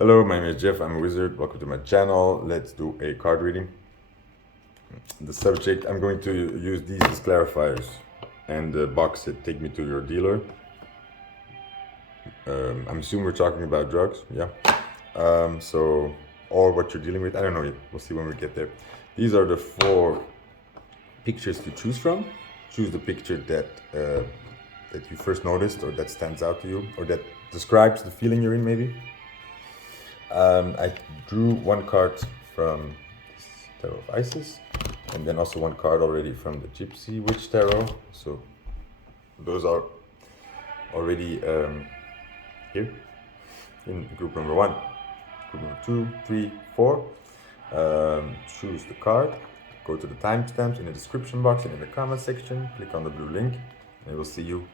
Hello, my name is Jeff. I'm a wizard. Welcome to my channel. Let's do a card reading. The subject, I'm going to use these as clarifiers, and the box said take me to your dealer. I'm assuming we're talking about drugs, yeah. Or what you're dealing with, I don't know yet. We'll see when we get there. These are the 4 pictures to choose from. Choose the picture that you first noticed, or that stands out to you, or that describes the feeling you're in, maybe. I drew 1 card from this Tarot of Isis, and then also 1 card already from the Gypsy Witch Tarot. So those are already here in group number 1. Group number 2, 3, 4. Choose the card, go to the timestamps in the description box and in the comment section, click on the blue link, and we'll see you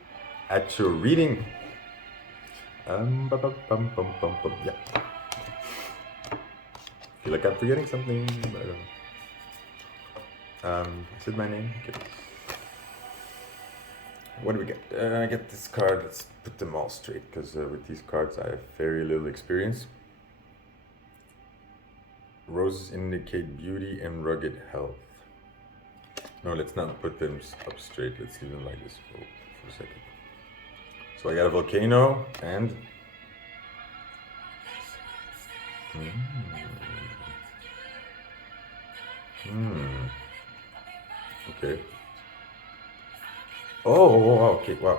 at your reading. Yeah. I feel like I'm forgetting something, but I don't know. I said my name. Okay. What do we get? I get this card. Let's put them all straight, because with these cards I have very little experience. Roses indicate beauty and rugged health. No, let's not put them up straight. Let's leave them like this for a second. So I got a volcano and okay. Oh, okay. Wow.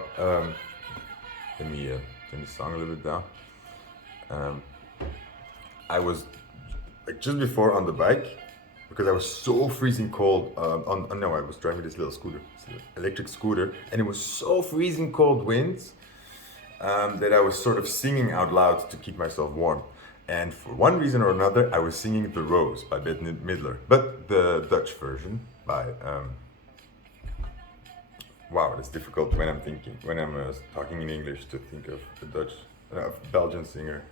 Let me turn the song a little bit down. I was like just before on the bike, because I was so freezing cold. No, I was driving this little scooter, electric scooter, and it was so freezing cold winds that I was sort of singing out loud to keep myself warm. And for one reason or another, I was singing The Rose by Bette Midler, but the Dutch version by. Wow, it's difficult when I'm talking in English to think of the Dutch, Belgian singer.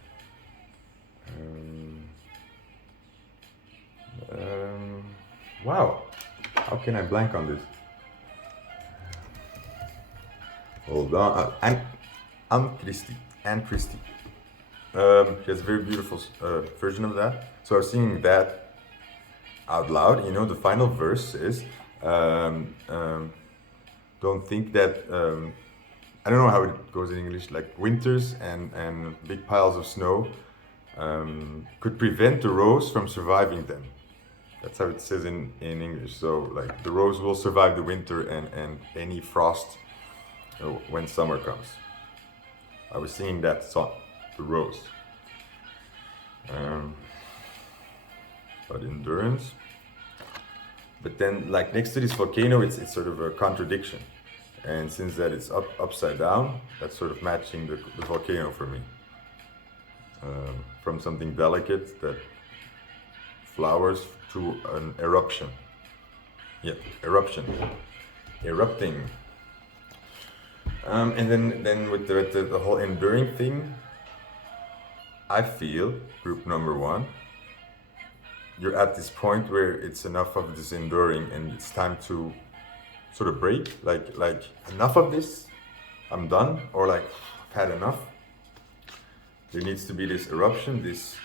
Wow, how can I blank on this? Hold on, Anne Christie. She has a very beautiful version of that. So I was singing that out loud. You know, the final verse is, don't think that, I don't know how it goes in English, like winters and big piles of snow could prevent the rose from surviving them. That's how it says in English. So like the rose will survive the winter and any frost when summer comes. I was singing that song, The Rose. But endurance. But then, like next to this volcano, it's sort of a contradiction. And since that it's upside down, that's sort of matching the volcano for me. From something delicate that flowers to an eruption. Yeah, eruption. Erupting. And then with the whole enduring thing, I feel, group number 1, you're at this point where it's enough of this enduring and it's time to sort of break, like enough of this, I'm done, or like I've had enough. There needs to be this eruption, this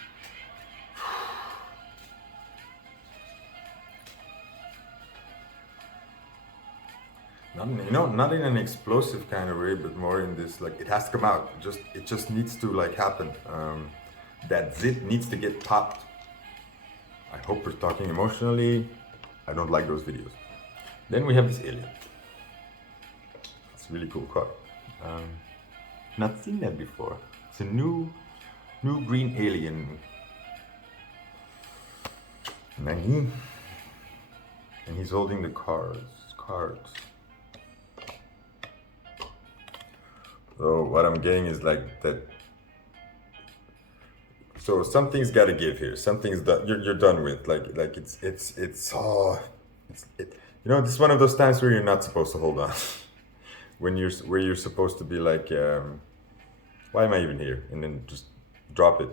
not in an explosive kind of way, but more in this, like it has to come out. It just needs to like happen. That zit needs to get popped. I hope we're talking emotionally. I don't like those videos. Then we have this alien. It's a really cool card. Not seen that before. It's a new green alien. And he's holding the cards. So what I'm getting is like that. So something's got to give here. Something's done. You're done with. Like it's this is one of those times where you're not supposed to hold on. Where you're supposed to be like, why am I even here? And then just drop it.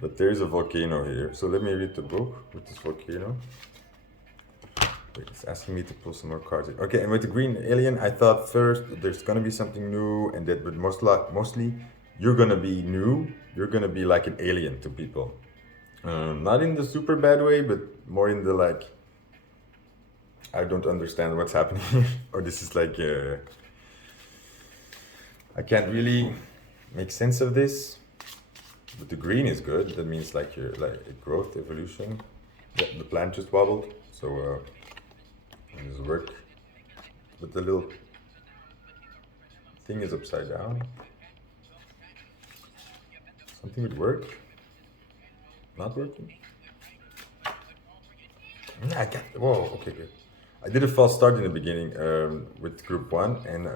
But there's a volcano here. So let me read the book with this volcano. Wait, it's asking me to pull some more cards. And with the green alien, I thought first there's gonna be something new, and that would mostly you're gonna be new. You're gonna be like an alien to people. Not in the super bad way, but more in the like, I don't understand what's happening, or this is like, I can't really make sense of this. But the green is good. That means like you're like a growth, evolution. Yeah, the plant just wobbled, so it does work. But the little thing is upside down. Something would work. Not working. I got. Whoa. Okay. Good. I did a false start in the beginning with group one, and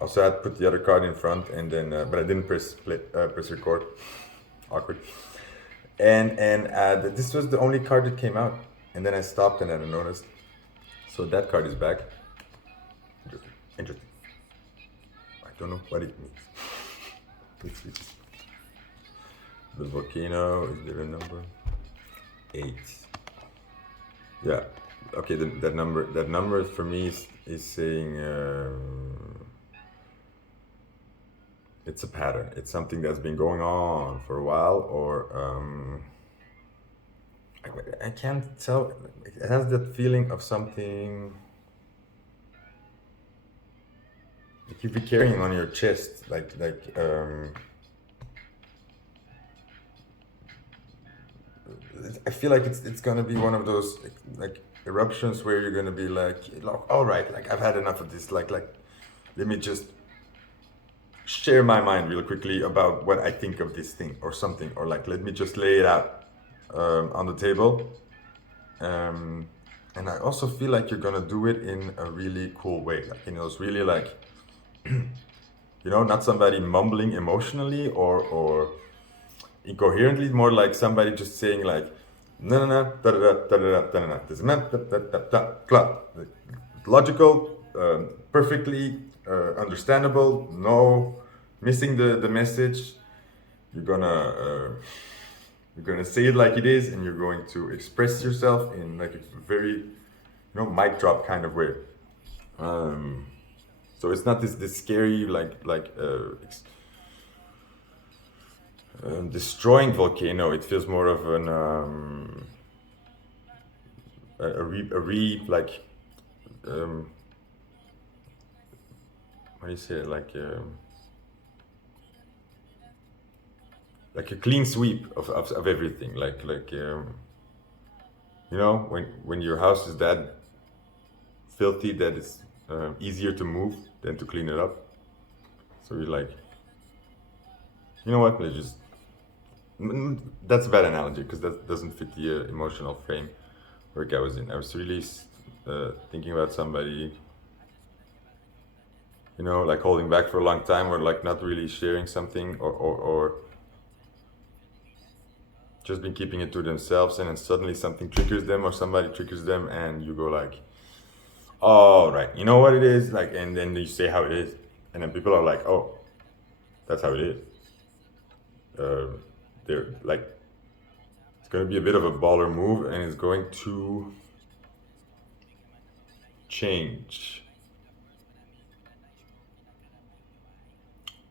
also I had put the other card in front, and then but I didn't press record. Awkward. And this was the only card that came out, and then I stopped and then I noticed. So that card is back. Interesting. Interesting. I don't know what it means. Let's see. The volcano, is there a number? 8. Yeah. Okay, that number for me is saying it's a pattern. It's something that's been going on for a while, or I can't tell. It has that feeling of something like you've been carrying on your chest, I feel like it's gonna be one of those like eruptions where you're gonna be like, all right, like I've had enough of this. Like let me just share my mind real quickly about what I think of this thing or something, or like let me just lay it out on the table. And I also feel like you're gonna do it in a really cool way. Like, it's really like, not somebody mumbling emotionally or incoherently, more like somebody just saying like, no, no, no, da da da da da da da this da logical, perfectly understandable, no missing the message. You're gonna say it like it is, and you're going to express yourself in like a very, mic drop kind of way. So it's not this scary destroying volcano. It feels more of an how do you say it, like a clean sweep of everything, when your house is that filthy that it's easier to move than to clean it up. So you're like, you know what, let's just, that's a bad analogy because that doesn't fit the emotional framework I was in. I was really thinking about somebody, like holding back for a long time, or like not really sharing something, or just been keeping it to themselves, and then suddenly something triggers them or somebody triggers them, and you go like, oh, right, you know what it is, like, and then you say how it is, and then people are like, oh, that's how it is. They're like, it's going to be a bit of a baller move, and it's going to change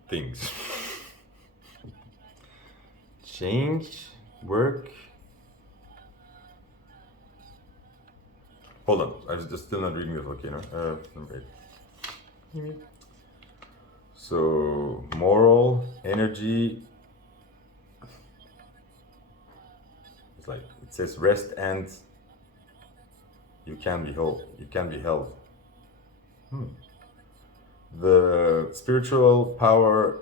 things. Change, work. Hold on, I was just still not reading the volcano. Number 8. So moral, energy. It's like it says rest and you can be held. You can be held. The spiritual power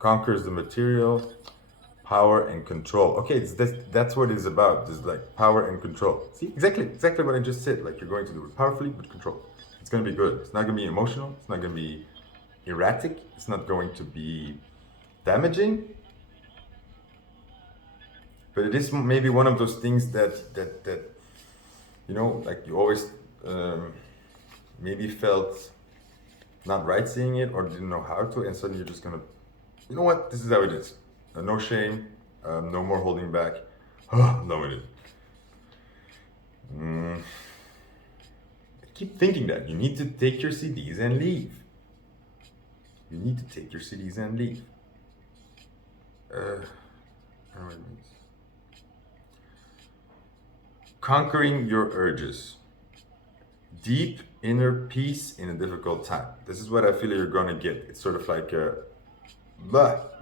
conquers the material. Power and control. Okay, that's what it's about. It's like power and control. See, exactly what I just said. Like you're going to do it powerfully, but control. It's going to be good. It's not going to be emotional. It's not going to be erratic. It's not going to be damaging. But it is maybe one of those things that like you always maybe felt not right seeing it or didn't know how to, and suddenly you're just gonna, you know what? This is how it is. No shame, no more holding back. No, it is. I keep thinking that you need to take your CDs and leave. You need to take your cities and leave. I don't know what it means. Conquering your urges. Deep inner peace in a difficult time. This is what I feel you're gonna get. It's sort of like a,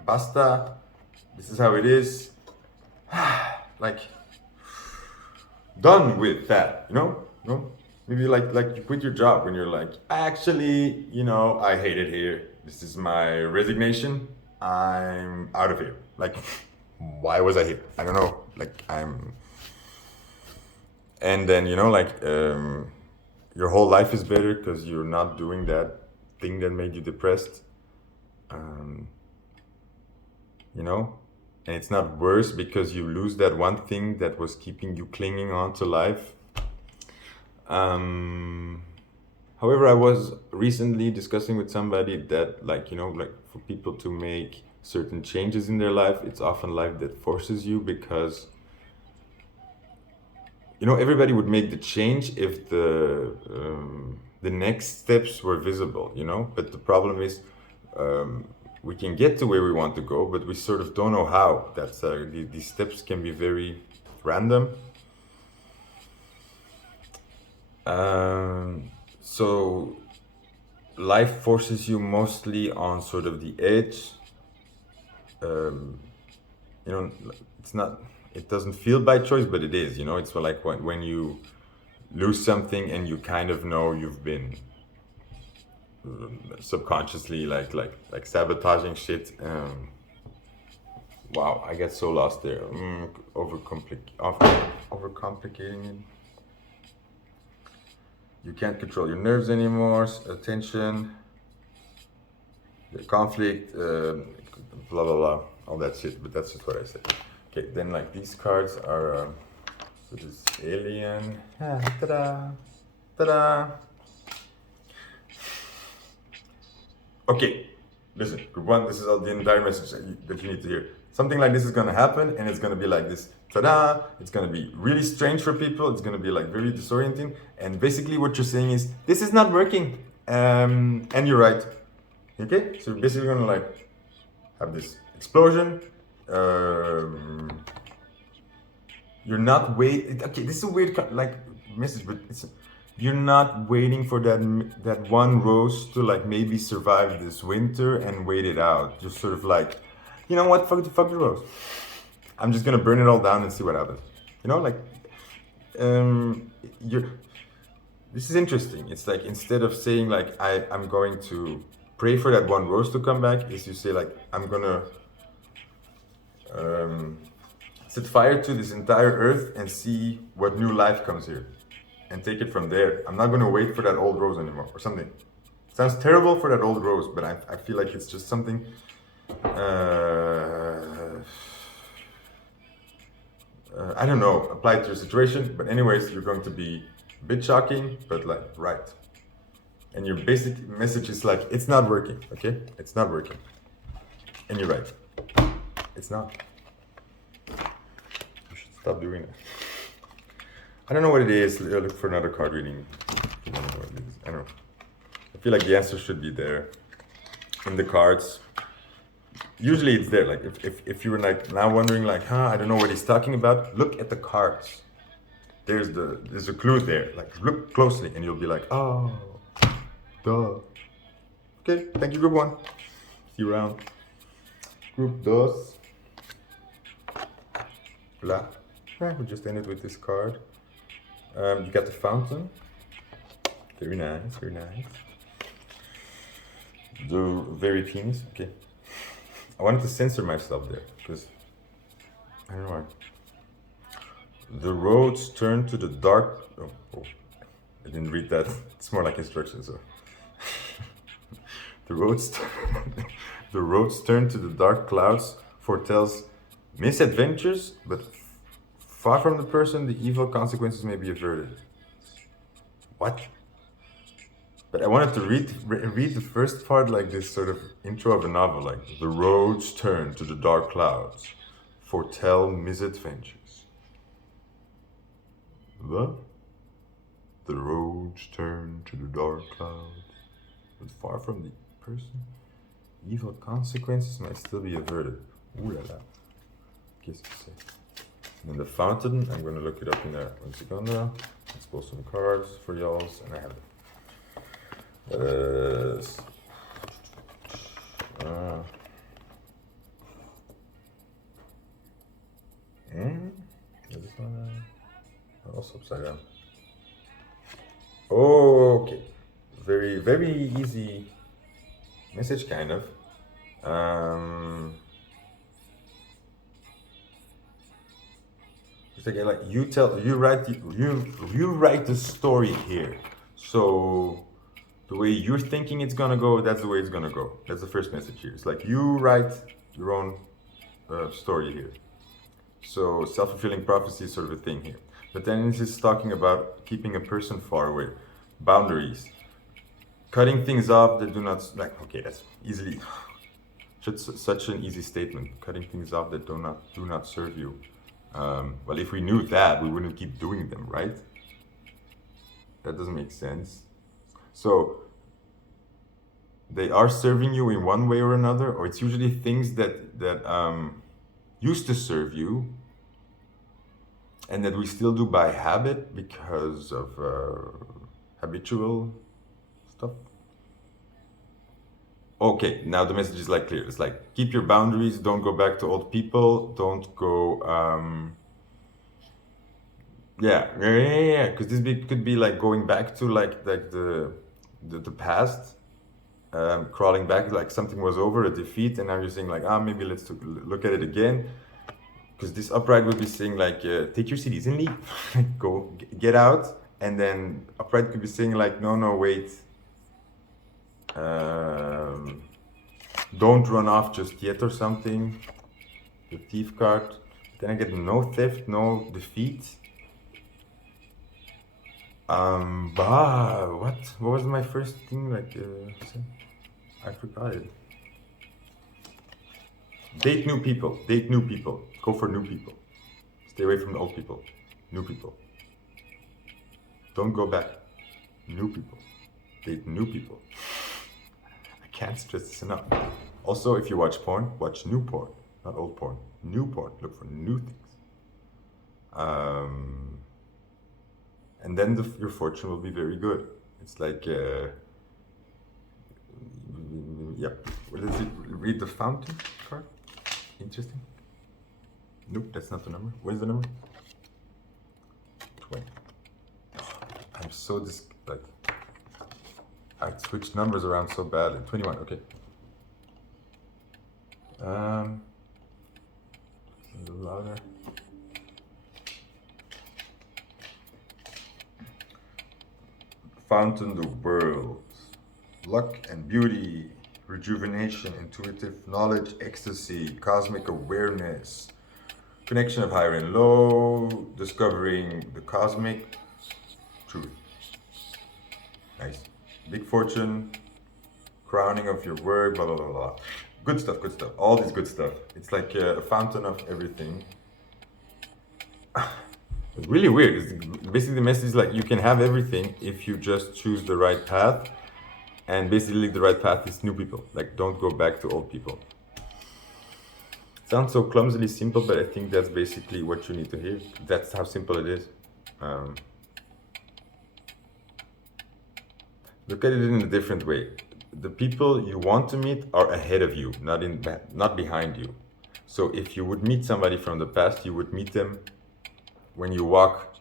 basta. This is how it is. Like, done with that, you know? Maybe like you quit your job when you're like, actually, I hate it here. This is my resignation. I'm out of here. Like, why was I here? I don't know. Like, and then your whole life is better because you're not doing that thing that made you depressed. And it's not worse because you lose that one thing that was keeping you clinging on to life. However, I was recently discussing with somebody that, like for people to make certain changes in their life, it's often life that forces you, because everybody would make the change if the next steps were visible, but the problem is, we can get to where we want to go, but we sort of don't know how. That's these steps can be very random. So life forces you mostly on sort of the edge. It's not. It doesn't feel by choice, but it is. It's like when you lose something and you kind of know you've been subconsciously like sabotaging shit. Wow, I get so lost there. Overcomplicating it. You can't control your nerves anymore. Attention, the conflict, blah blah blah, all that shit. But that's just what I said. Okay, then like these cards are. So this alien. Ta-da, ta-da. Okay, listen, group one, this is all the entire message that you need to hear. Something like this is gonna happen, and it's gonna be like this, ta-da! It's gonna be really strange for people, it's gonna be like very disorienting, and basically what you're saying is, this is not working, and you're right. Okay, so you're basically gonna like have this explosion, you're not waiting, okay, this is a weird like message, but you're not waiting for that one rose to like maybe survive this winter and wait it out. Just sort of like, you know what? Fuck the rose. I'm just gonna burn it all down and see what happens. This is interesting. It's like instead of saying like I'm going to pray for that one rose to come back, is you say like I'm gonna set fire to this entire earth and see what new life comes here. And take it from there. I'm not gonna wait for that old rose anymore, or something. Sounds terrible for that old rose, but I feel like it's just something. I don't know, apply to your situation. But anyways, you're going to be a bit shocking, but like right. And your basic message is like, it's not working. Okay, it's not working. And you're right. It's not. You should stop doing it. I don't know what it is. Look for another card reading. I don't know what it is. I don't know. I feel like the answer should be there in the cards. Usually it's there. Like if you were like now wondering like, I don't know what he's talking about. Look at the cards. There's a clue there. Like look closely and you'll be like, oh, duh. Okay, thank you, group one. See you around. Group dos. Blah. We just ended with this card. You got the fountain. Very nice, very nice. The very penis. Okay. I wanted to censor myself there because I don't know why. The roads turn to the dark. Oh, I didn't read that. It's more like instructions. So. The roads turn to the dark clouds foretells misadventures, but far from the person, the evil consequences may be averted. What? But I wanted to read the first part like this sort of intro of a novel, like the roads turn to the dark clouds, foretell misadventures. What? The roads turn to the dark clouds, but far from the person. Evil consequences might still be averted. Ooh la la. Qu'est-ce que c'est? And then the fountain, I'm gonna look it up in there. 1 second. Let's pull some cards for y'alls, and I have it. Is this one? Also upside down. Okay. Very, very easy message, kind of. It's like you write the story here. So the way you're thinking it's gonna go, that's the way it's gonna go. That's the first message here. It's like you write your own story here. So self-fulfilling prophecy is sort of a thing here. But then this is talking about keeping a person far away, boundaries, cutting things off that do not like. Okay, that's easily such an easy statement. Cutting things off that do not serve you. Well, if we knew that, we wouldn't keep doing them, right? That doesn't make sense. So they are serving you in one way or another, or it's usually things that used to serve you and that we still do by habit because of habitual stuff. Okay, now the message is like clear. It's like keep your boundaries, don't go back to old people, don't go yeah, because this could be like going back to like the past, crawling back, like something was over, a defeat, and now you're saying like, maybe let's look at it again. Because this upright would be saying like, take your CDs and leave, go get out, and then upright could be saying like, no, wait, don't run off just yet or something. The thief card. Then I get no theft, no defeat. What was my first thing like? I forgot it. Date new people. Go for new people. Stay away from the old people. New people. Don't go back. New people. Date new people. I can't stress this enough. Also, if you watch porn, watch new porn, not old porn. New porn. Look for new things. And then your fortune will be very good. It's like, What is it? Read the fountain card. Interesting. Nope, that's not the number. What is the number? 20. Oh, I'm so like I switched numbers around so badly. 21. Okay. A little louder. Fountain the world. Luck and beauty, rejuvenation, intuitive knowledge, ecstasy, cosmic awareness, connection of higher and low, discovering the cosmic truth. Nice. Big fortune, crowning of your work, blah, blah, blah, blah. Good stuff, good stuff. All this good stuff. It's like a fountain of everything. It's really weird. Basically, the message is like you can have everything if you just choose the right path. And basically, the right path is new people. Like, don't go back to old people. Sounds so clumsily simple, but I think that's basically what you need to hear. That's how simple it is. Look at it in a different way. The people you want to meet are ahead of you, not behind you. So if you would meet somebody from the past, you would meet them when you walk.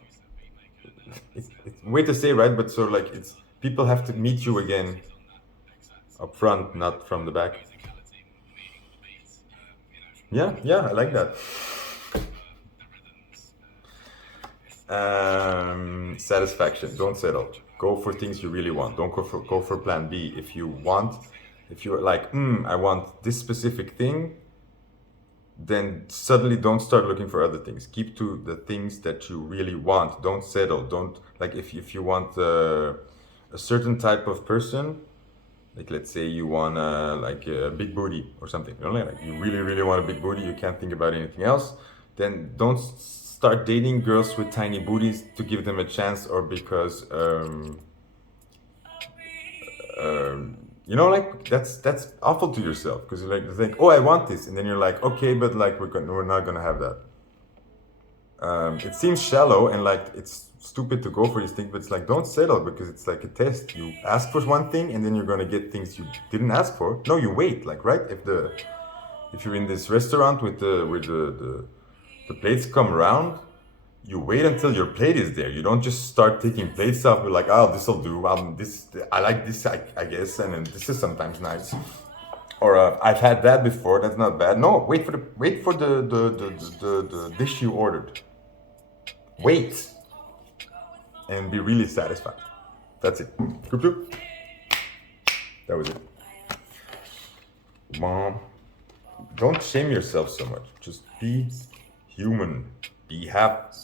It's weird to say, right? But sort of like people have to meet you again up front, not from the back. Yeah, I like that. Satisfaction. Don't settle. Go for things you really want. Don't go for plan B. If you're like, I want this specific thing, then suddenly don't start looking for other things. Keep to the things that you really want. Don't settle. Don't, like, if you want a certain type of person, like let's say you want like a big booty or something, like you really want a big booty, you can't think about anything else, then don't start dating girls with tiny booties to give them a chance, or because You know, like that's awful to yourself because you think, oh, I want this, and then you're like, okay, but like we're not gonna have that. It seems shallow and like it's stupid to go for these things, but it's like don't settle because it's like a test. You ask for one thing and then you're gonna get things you didn't ask for. No, you wait, like right? If you're in this restaurant with the plates come around, you wait until your plate is there. You don't just start taking plates off. You're like, oh, this'll do. This I like this, I guess, and then this is sometimes nice. Or I've had that before. That's not bad. No, wait for the dish you ordered. Wait and be really satisfied. That's it. Group two. That was it. Mom, don't shame yourself so much. Just be human. Have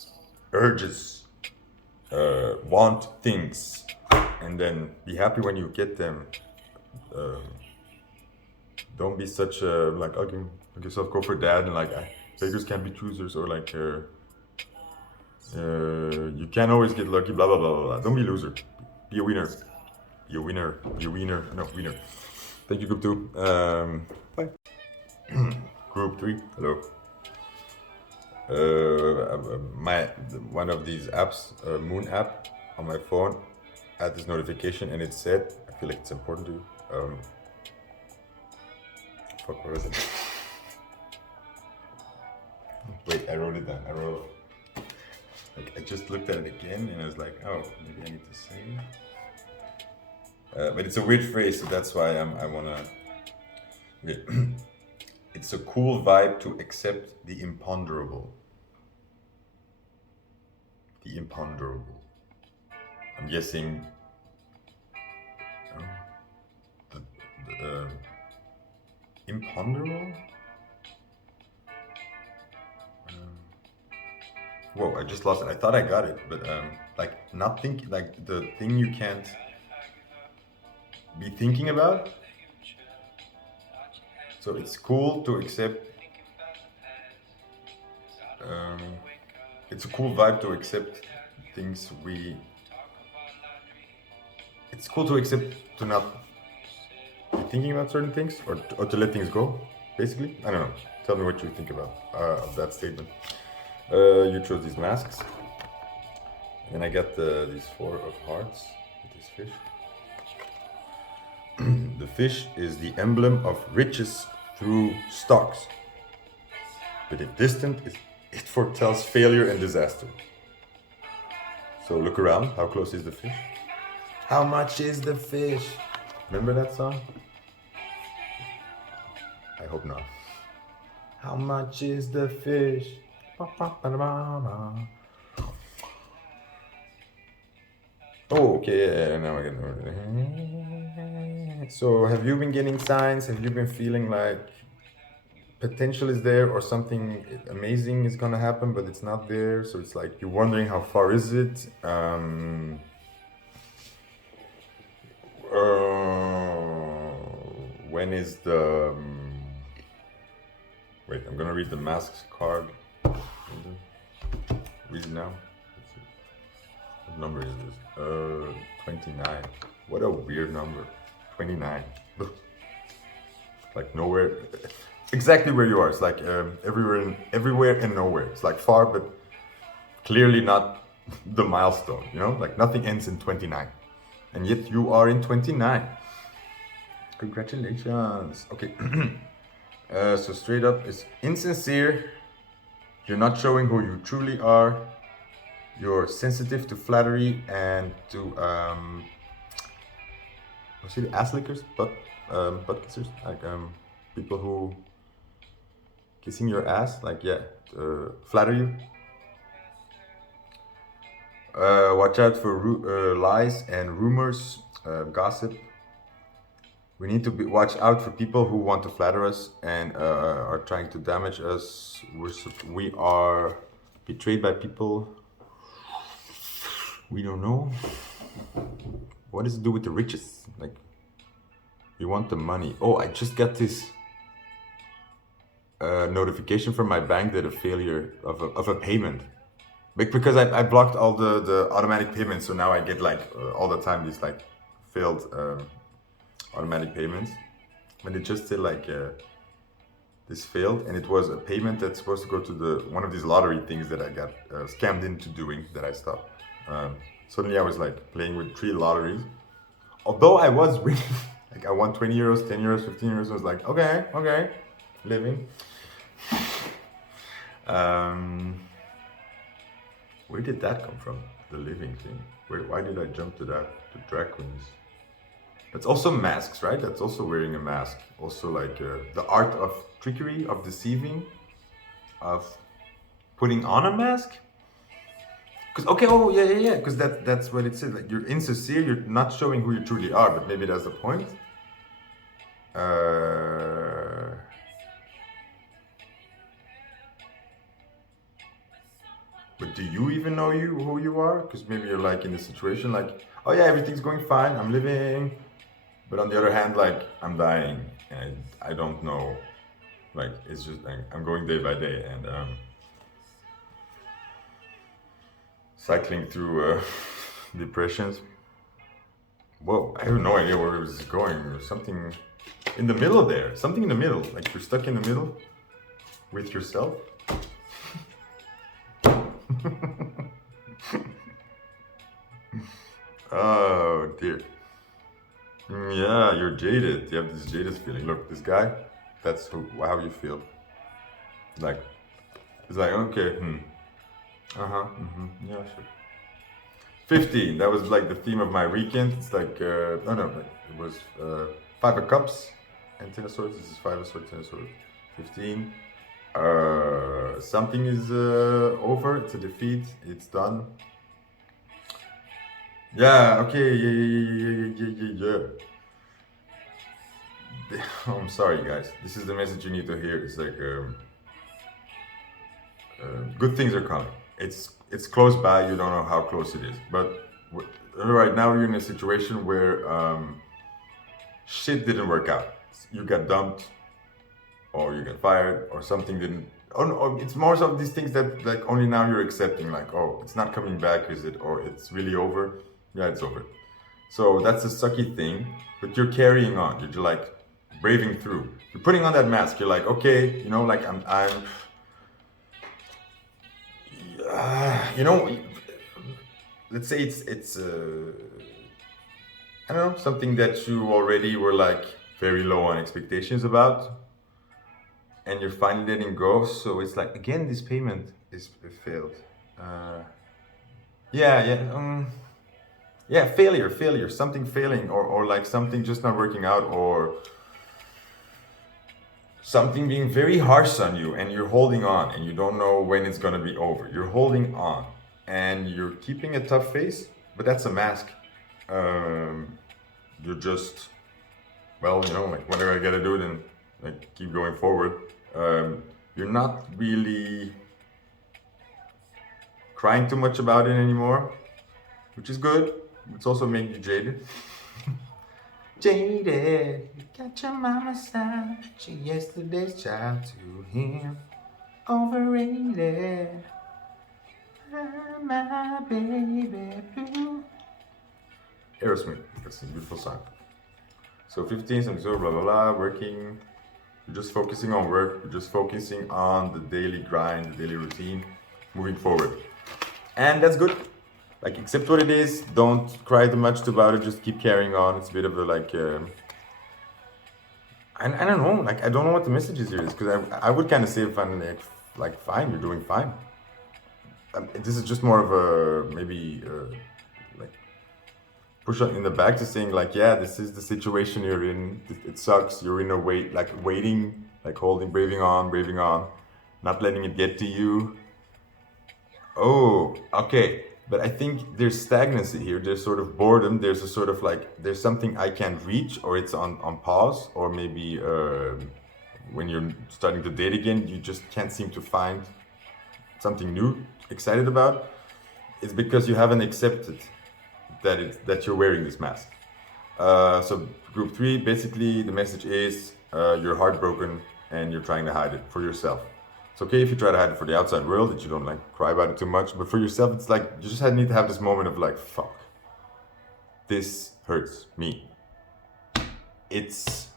urges. Want things, and then be happy when you get them. Don't be such a like, okay, make yourself go for dad and like beggars can't be choosers, or like you can't always get lucky, blah blah blah blah blah. Don't be a loser. Be a winner. Be a winner. Be a winner. No, winner. Thank you, group two. Bye. Group three. Hello. One of these apps, Moon app on my phone, had this notification and it said, I feel like it's important to you. Fuck, what was it? Wait, I wrote it down. Like, I just looked at it again and I was like, oh, maybe I need to say it. But it's a weird phrase, so that's why I wanna. It's a cool vibe to accept the imponderable. The imponderable. I'm guessing. Imponderable? Whoa, I just lost it. I thought I got it, but like not think, like the thing you can't be thinking about. So it's cool to accept. It's a cool vibe to accept things we. It's cool to accept to not be thinking about certain things, or to let things go. Basically, I don't know. Tell me what you think about of that statement. You chose these masks, and I got these 4 of hearts with this fish. The fish is the emblem of riches through stocks, but if distant, it foretells failure and disaster. So look around. How close is the fish? How much is the fish? Remember that song? I hope not. How much is the fish? Oh, okay, yeah, now I get it. So, have you been getting signs? Have you been feeling like potential is there or something amazing is gonna happen, but it's not there? So it's like you're wondering how far is it? When is the? Wait, I'm gonna read the masks card. Read it now. What number is this? 29. What a weird number. 29. Like nowhere. Exactly where you are. It's like everywhere and nowhere. It's like far, but clearly not the milestone. You know, like nothing ends in 29, and yet you are in 29. Congratulations. Okay. So straight up, it's insincere. You're not showing who you truly are. You're sensitive to flattery and to what's it? Ass lickers, butt kissers, like people who kissing your ass, like flatter you. Watch out for lies and rumors, gossip. We need to watch out for people who want to flatter us and are trying to damage us. We are betrayed by people we don't know. What does it do with the riches? Like, you want the money. Oh, I just got this notification from my bank that a failure of a payment. Because I blocked all the automatic payments, so now I get like all the time these like failed automatic payments, and it just said like this failed, and it was a payment that's supposed to go to the one of these lottery things that I got scammed into doing that I stopped. Suddenly I was like playing with 3 lotteries, although I was winning. Like I won 20 euros, 10 euros, 15 euros. I was like, okay, living. Where did that come from? The living thing. Why did I jump to that? The drag queens. That's also masks, right? That's also wearing a mask. Also like the art of trickery, of deceiving, of putting on a mask. Because because that's what it says. Like you're insincere, you're not showing who you truly are, but maybe that's the point. But do you even know who you are? Because maybe you're like in a situation like, oh yeah, everything's going fine, I'm living. But on the other hand, like I'm dying and I don't know. Like it's just like, I'm going day by day and cycling through depressions. Whoa, I have no idea where it was going. There's something in the middle there. Something in the middle. Like you're stuck in the middle with yourself. Oh dear. Yeah, you're jaded. You have this jaded feeling. Look, this guy, that's how you feel. Like, it's like, okay, yeah, sure. 15, that was like the theme of my weekend. It's like, like, it was 5 of cups and 10 of swords. This is 5 of swords, 10 of swords. 15. Something is over, it's a defeat, it's done. Yeah, okay, yeah. Oh, I'm sorry, guys. This is the message you need to hear. It's like, good things are coming. It's close by, you don't know how close it is. But right now you're in a situation where shit didn't work out. You got dumped, or you got fired, or something didn't. Oh no, it's more of these things that like only now you're accepting, like, oh, it's not coming back, is it? Or it's really over. Yeah, it's over. So that's a sucky thing, but you're carrying on. You're just like braving through. You're putting on that mask. You're like, okay, like I'm let's say it's I don't know, something that you already were like very low on expectations about, and you're finally letting go. So it's like, again, this payment is failed. Failure, something failing, or like something just not working out, or something being very harsh on you, and you're holding on and you don't know when it's gonna be over. You're holding on and you're keeping a tough face, but that's a mask. You're just, like whatever I gotta do, then like keep going forward. You're not really crying too much about it anymore, which is good. It's also making you jaded. Jaded, you got your mama's side, she yesterday's child to him. Overrated, my baby blue. Aerosmith, that's a beautiful song. So 15, some blah blah blah, working. You're just focusing on work, you're just focusing on the daily grind, the daily routine, moving forward. And that's good. Like, accept what it is, don't cry too much about it, just keep carrying on. It's a bit of a like, I don't know, like, I don't know what the message is here is, because I would kind of say, like, fine, you're doing fine. This is just more of a, maybe, like, push in the back to saying, like, yeah, this is the situation you're in, it sucks, you're in a waiting, like holding, braving on, not letting it get to you. Oh, okay. But I think there's stagnancy here. There's sort of boredom. There's a sort of like, there's something I can't reach, or it's on pause, or maybe when you're starting to date again, you just can't seem to find something new, excited about. It's because you haven't accepted that you're wearing this mask. So group 3, basically the message is you're heartbroken and you're trying to hide it for yourself. It's okay if you try to hide it for the outside world, that you don't like cry about it too much, but for yourself, it's like you just need to have this moment of like, fuck, this hurts me. it's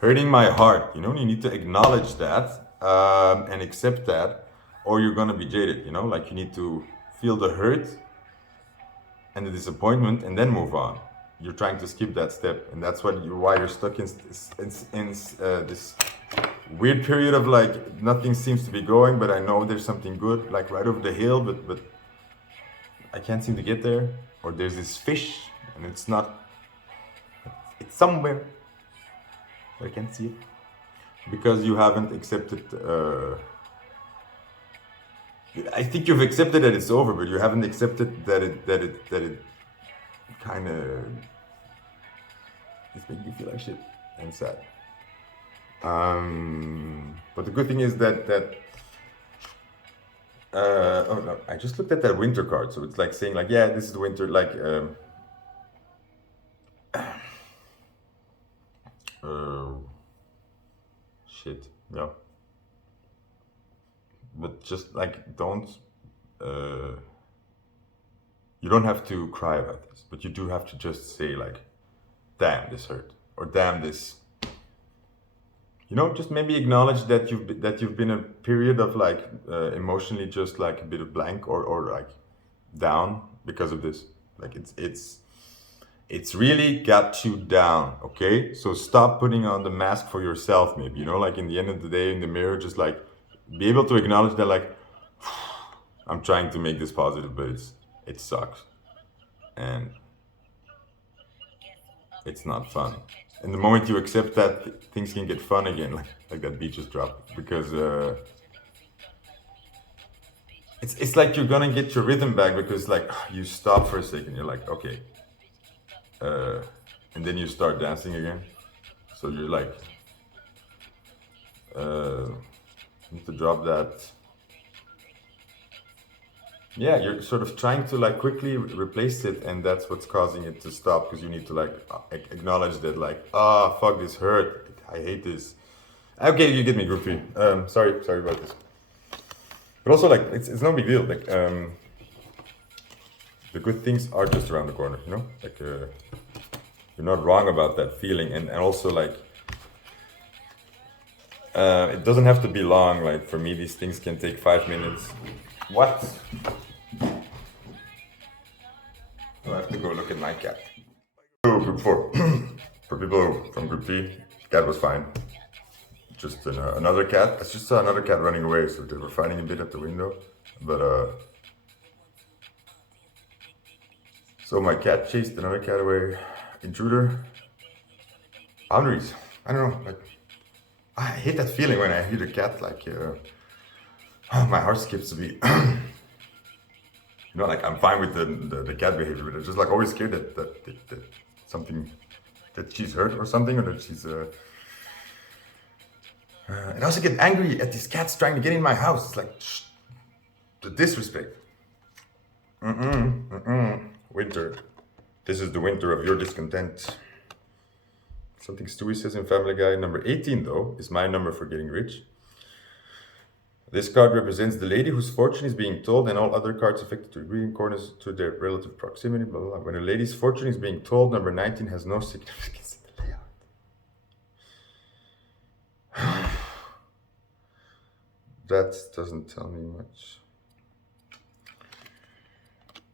hurting my heart. You know, you need to acknowledge that and accept that, or you're gonna be jaded. You know, like you need to feel the hurt and the disappointment and then move on. You're trying to skip that step, and that's why you're stuck in this weird period of like nothing seems to be going, but I know there's something good like right over the hill, but I can't seem to get there. Or there's this fish and it's somewhere, but I can't see it because you haven't accepted. I think you've accepted that it's over, but you haven't accepted that it kind of is making you feel like shit and sad. But the good thing is that oh no, I just looked at that winter card, so it's like saying like, yeah, this is the winter, like shit, yeah. But just like you don't have to cry about this, but you do have to just say like, damn, this hurt, or damn, this. You know, just maybe acknowledge that you've been a period of like emotionally just like a bit of blank or like down because of this. Like it's really got you down. Okay, so stop putting on the mask for yourself. Maybe, you know, like in the end of the day in the mirror, just like be able to acknowledge that like I'm trying to make this positive, but it sucks and it's not fun. And the moment you accept that, things can get fun again, like that beat just dropped, because it's like you're gonna get your rhythm back because like you stop for a second, you're like, okay, and then you start dancing again. So you're like, need to drop that. Yeah, you're sort of trying to like quickly replace it, and that's what's causing it to stop, because you need to like acknowledge that like, fuck, this hurt, I hate this. Okay, you get me, group 3. Sorry about this. But also like, it's no big deal. Like, the good things are just around the corner, you know? Like, you're not wrong about that feeling, and also like, it doesn't have to be long. Like for me, these things can take 5 minutes. What? I have to go look at my cat. Oh, group 4. For people from group 3, cat was fine. Just another cat. I just saw another cat running away, so they were fighting a bit at the window. But so my cat chased another cat away. Intruder. Boundaries. I don't know. Like, I hate that feeling when I hear the cat. Like, my heart skips a beat. You know, like I'm fine with the cat behavior, but I'm just like always scared that something, that she's hurt or something, or that she's. And I also get angry at these cats trying to get in my house. It's like the disrespect. Winter. This is the winter of your discontent. Something Stewie says in Family Guy. Number 18, though, is my number for getting rich. This card represents the lady whose fortune is being told, and all other cards affected to green corners to their relative proximity, blah, blah, blah. When a lady's fortune is being told, number 19 has no significance in the layout. That doesn't tell me much.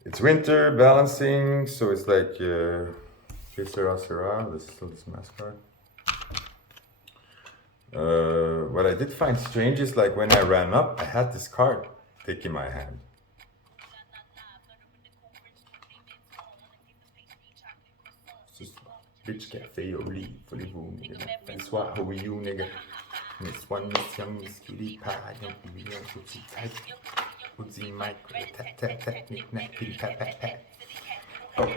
It's winter, balancing, so it's like, Sera, this is still this mask card. What I did find strange is like when I ran up, I had this card taking my hand. Bitch cafe au lit, voulez-vous, nigga? Bonsoir, how are you, nigga? Miss one, miss young, miss cutie pie, don't be young, pussy tight. Pussy mic, tap, tap, tap, knick, knack, kitty, pat, pat, pat. Oh.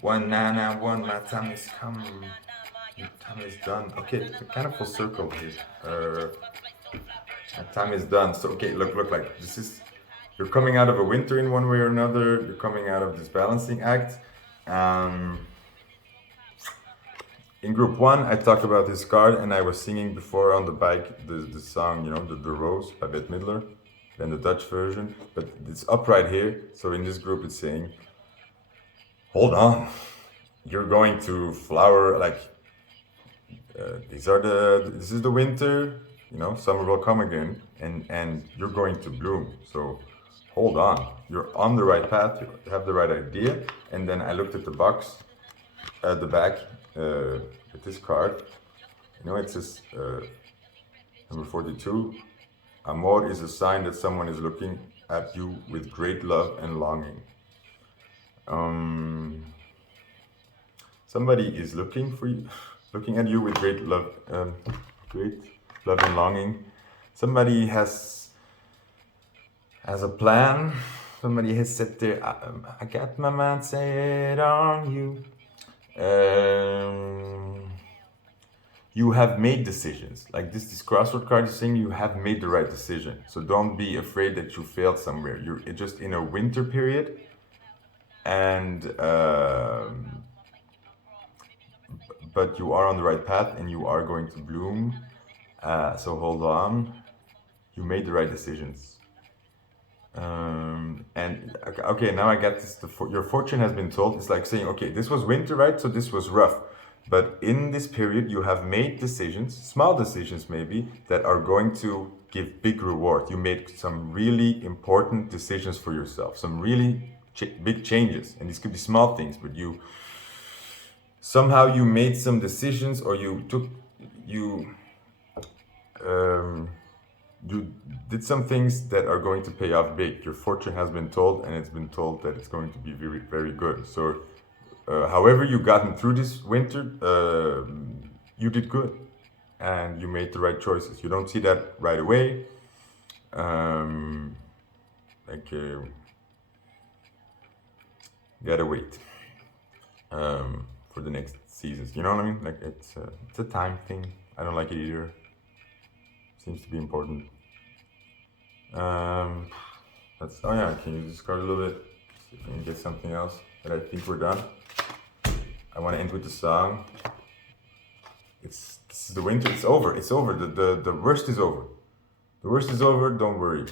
1991, my time is come. My time is done. Okay, kind of full circle here. My time is done. So, okay, look, like this is, you're coming out of a winter in one way or another. You're coming out of this balancing act. In group 1, I talked about this card, and I was singing before on the bike the song, you know, the Rose by Bette Midler, then the Dutch version, but it's up right here. So in this group, it's saying, hold on. you're going to flower like this is the winter, you know, summer will come again, and you're going to bloom. So hold on, you're on the right path, you have the right idea. And then I looked at the box at the back with this card. You know, it says number 42. Amor is a sign that someone is looking at you with great love and longing. Somebody is looking for you, looking at you with great love and longing. Somebody has a plan. Somebody has set their. I got my mind set on you. You have made decisions. Like this crossword card is saying you have made the right decision. So don't be afraid that you failed somewhere. You're just in a winter period, and but you are on the right path and you are going to bloom. So hold on. You made the right decisions. And okay, now I get this. Your fortune has been told. It's like saying, okay, this was winter, right? So this was rough. But in this period, you have made decisions, small decisions maybe, that are going to give big reward. You made some really important decisions for yourself, some really big changes. And these could be small things, but somehow you made some decisions, or you did some things that are going to pay off big. Your fortune has been told, and it's been told that it's going to be very, very good. So however you gotten through this winter, you did good, and you made the right choices. You don't see that right away. Gotta wait for the next seasons. You know what I mean? Like it's a time thing. I don't like it either. Seems to be important. That's oh yeah. Can you discard a little bit? See if I can get something else. But I think we're done. I want to end with the song. This is the winter. It's over. It's over. The worst is over. The worst is over. Don't worry.